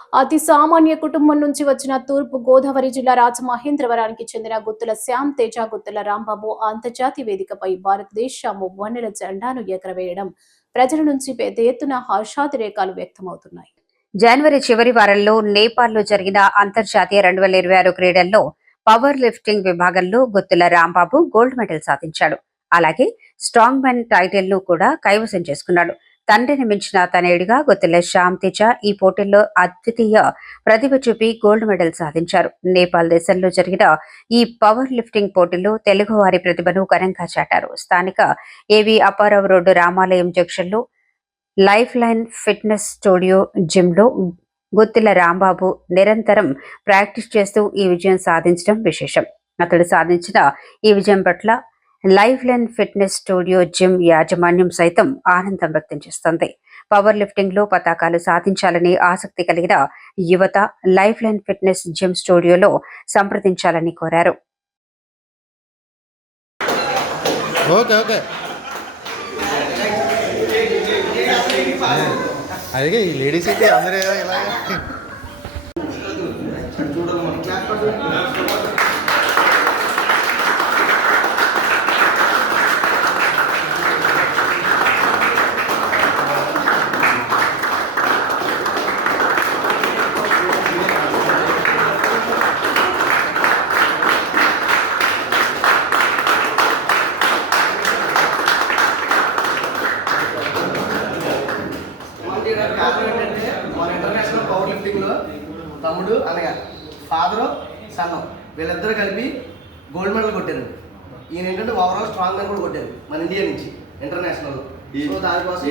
అతి సామాన్య కుటుంబం నుంచి వచ్చిన తూర్పు గోదావరి జిల్లా రాజమహేంద్రవరానికి చెందిన గుత్తుల శ్యామ్ తేజ గుత్తుల రాంబాబు అంతర్జాతీయ వేదికపై భారతదేశ మువ్వన్నెల జెండాను ఎగరవేయడం ప్రజల నుంచి పెద్ద ఎత్తున హర్షాతిరేకాలు వ్యక్తమవుతున్నాయి. జనవరి చివరి వారంలో నేపాల్లో జరిగిన అంతర్జాతీయ 2026 క్రీడల్లో పవర్ లిఫ్టింగ్ విభాగంలో గుత్తుల రాంబాబు గోల్డ్ మెడల్ సాధించాడు. అలాగే స్ట్రాంగ్ మెన్ టైటిల్ ను కూడా కైవసం చేసుకున్నాడు. తండ్రిని మించిన తనయుడిగా గుత్తుల శ్యామ్ తేజ ఈ పోటీల్లో అద్వితీయ ప్రతిభ చూపి గోల్డ్ మెడల్ సాధించారు. నేపాల్ దేశంలో జరిగిన ఈ పవర్ లిఫ్టింగ్ పోటీల్లో తెలుగువారి ప్రతిభను ఘనంగా చాటారు. స్థానిక ఏవి అప్పారావు రోడ్డు రామాలయం జంక్షన్లో లైఫ్ లైన్ ఫిట్నెస్ స్టూడియో జిమ్లో గుత్తిల రాంబాబు నిరంతరం ప్రాక్టీస్ చేస్తూ ఈ విజయం సాధించడం విశేషం. అతడు సాధించిన ఈ విజయం పట్ల life line fitness studio gym యాజమాన్యం సైతం ఆనందం వ్యక్తం చేస్తోంది. పవర్ లిఫ్టింగ్ లో పతాకాలు సాధించాలని ఆసక్తి కలిగిన యువత లైఫ్ లైన్ ఫిట్నెస్ జిమ్ స్టూడియోలో సంప్రదించాలని కోరారు. అలాగే ఈ లేడీస్ అయితే అందరూ ఇలా మన ఇంటర్నేషనల్ పవర్ లిఫ్టింగ్లో తమ్ముడు అనగా ఫాదరు సన్ను వీళ్ళిద్దరూ కలిపి గోల్డ్ మెడల్ కొట్టారు. ఈయన ఏంటంటే ఓవరాల్ స్ట్రాంగ్ మెన్ కూడా కొట్టారు మన ఇండియా నుంచి ఇంటర్నేషనల్. సో దానికోసం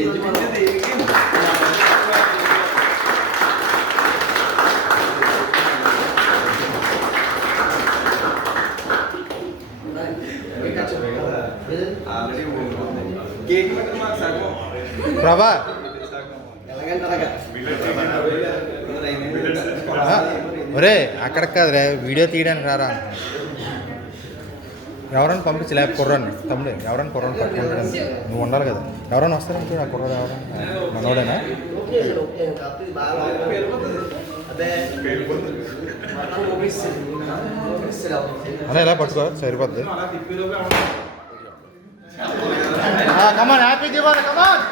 ప్రభా ఒరే అక్కడికి కాదురే వీడియో తీయడానికి రారా, ఎవరైనా పంపించి లేక కుర్రాన్ని తమ్ముడు ఎవరైనా కుర్రాన్ని పట్టుకుంటాను నువ్వు ఉండాలి కదా. ఎవరైనా వస్తారని చూడు ఆ కుర్రాడు ఎవరైనా మనోడేనా అలా ఇలా పట్టుకో సరిపోద్ది. కమాన్ హ్యాపీ దివాలి కమాన్.